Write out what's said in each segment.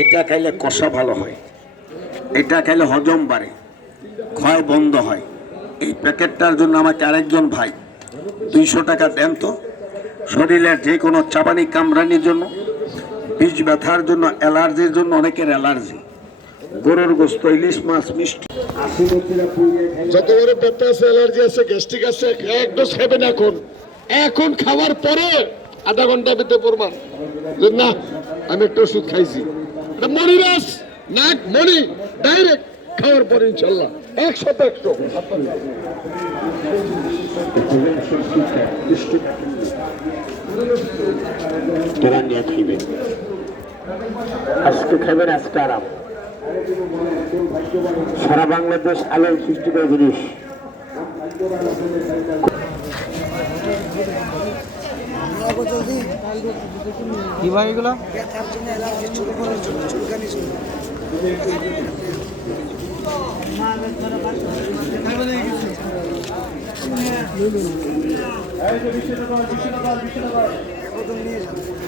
এটা খাইলে কষা ভালো হয়। এটা খাইলে হজম বাড়ে, ক্ষয় বন্ধ হয়। এই প্যাকেটটার জন্য আমাকে আরেকজন ভাই দুইশো টাকা দেন তো। শরীরের যে কোনো চাবানি কামড়ানির জন্য বীজ ব্যথার জন্য, অ্যালার্জির জন্য, অনেকের অ্যালার্জি। গরুর গোস্ত ইলিশ মাছ মিষ্টি। যত বড় পেটে আছে অ্যালার্জি আছে গ্যাস্ট্রিক আছে এক ডোজ খাবেন এখন। এখন খাওয়ার পরে আধা ঘণ্টা ভিতরে প্রমাণ। না আমি একটা ওষুধ খাইছি। এটা মনিরাস নাক মনি ডাইরেক্ট খাওয়ার পরে ইনশাল্লাহ। একশত একশো নিয়ে খাইবেন আজকে খাইবেন আজকে আরাম। সারা বাংলাদেশ আলোর সৃষ্টি করে জিনিস। কি ভাই এগুলো?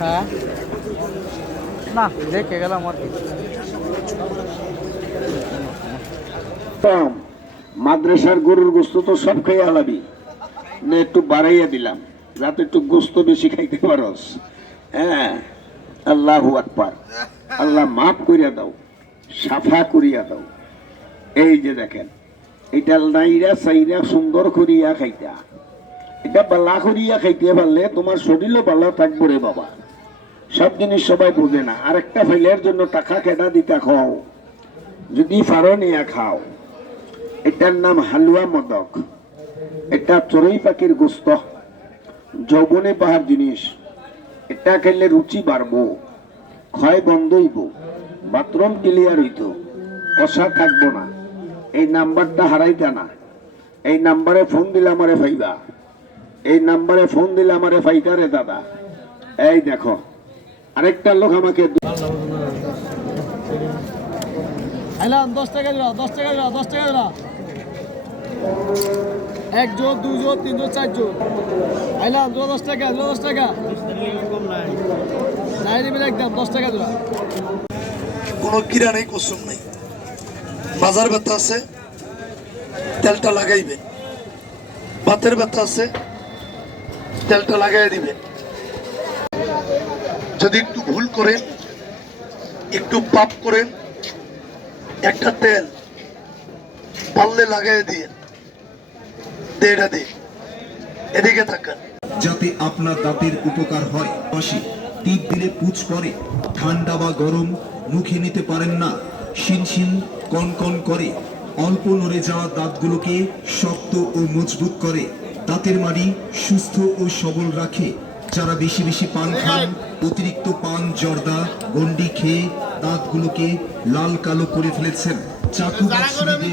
হ্যাঁ। না, দেখে গেলাম আর কি। মাদ্রাসার গরুর গোস্ত তো সব খেয়ে আলাবি না একটু বাড়াইয়া দিলাম, যাতে একটু গোস্ত বেশি খাইতে পারস। হ্যাঁ আল্লাহু আকবার। আল্লাহ মাফ করিয়া দাও, সাফা করিয়া দাও। এই যে দেখেন, এটা নাইরা সাইরা সুন্দর করিয়া খাইতা। এটা বালা করিয়া খাইতে পারলে তোমার শরীরও ভালো থাকব রে বাবা। সব জিনিস সবাই বোঝে না। আরেকটা ফাইলের জন্য টাকা কেনা দিতা খাও যদি নিয়া খাও, এটার নাম হালুয়া মদক। এটা চড়ুই পাখির গোস্ত, যৌবনে পাহাড় জিনিস। এটা খেলে রুচি বাড়বো, ক্ষয় বন্ধ হইব, বাথরুম ক্লিয়ার হইত, কষা থাকব না। এই নাম্বারটা হারাইতা না। এই নাম্বারে ফোন দিলে আমারে ফাইবা। এই নাম্বারে ফোন দিলে আমারে ফাইতা রে দাদা। এই দেখো, আরেকটা লোক আমাকে আইলাম দশ টাকা দিলা, দশ টাকা দিলা, দশ টাকা দিলা। এক জোর দুই জোর তিন জোর চার জোর আইলাম দিল দশ টাকা, দিল দশ টাকা। নাই দেবেন একদম, দশ টাকা দিলা। কোনো কিরা নেই, কসম নেই। বাজার ব্যথা আছে, তেলটা লাগাইবে। ভাতের ব্যথা আছে, তেলটা লাগাই দিবে। যদি একটু ভুল করেন, একটু পাপ করেন একটা তেল পাল্লে লাগাই দিয়ে দেড়া দিয়ে এদিকে থাকান। যাতে আপনার দাঁতের উপকার হয়, পাশে টিপ দিলে পুচ করে ঠান্ডা বা গরম, মুখে নিতে পারেন না। শিনশিন কনকন করে, অল্প নড়ে যাওয়া দাঁতগুলোকে শক্ত ও মজবুত করে। দাঁতের মাড়ি সুস্থ ও সবল রাখে। যারা বেশি বেশি পান খান অতিরিক্ত পান জর্দা গন্ডি খেয়ে দাঁতগুলোকে লাল কালো করে ফেলেছেন। চাকু বা ছুরি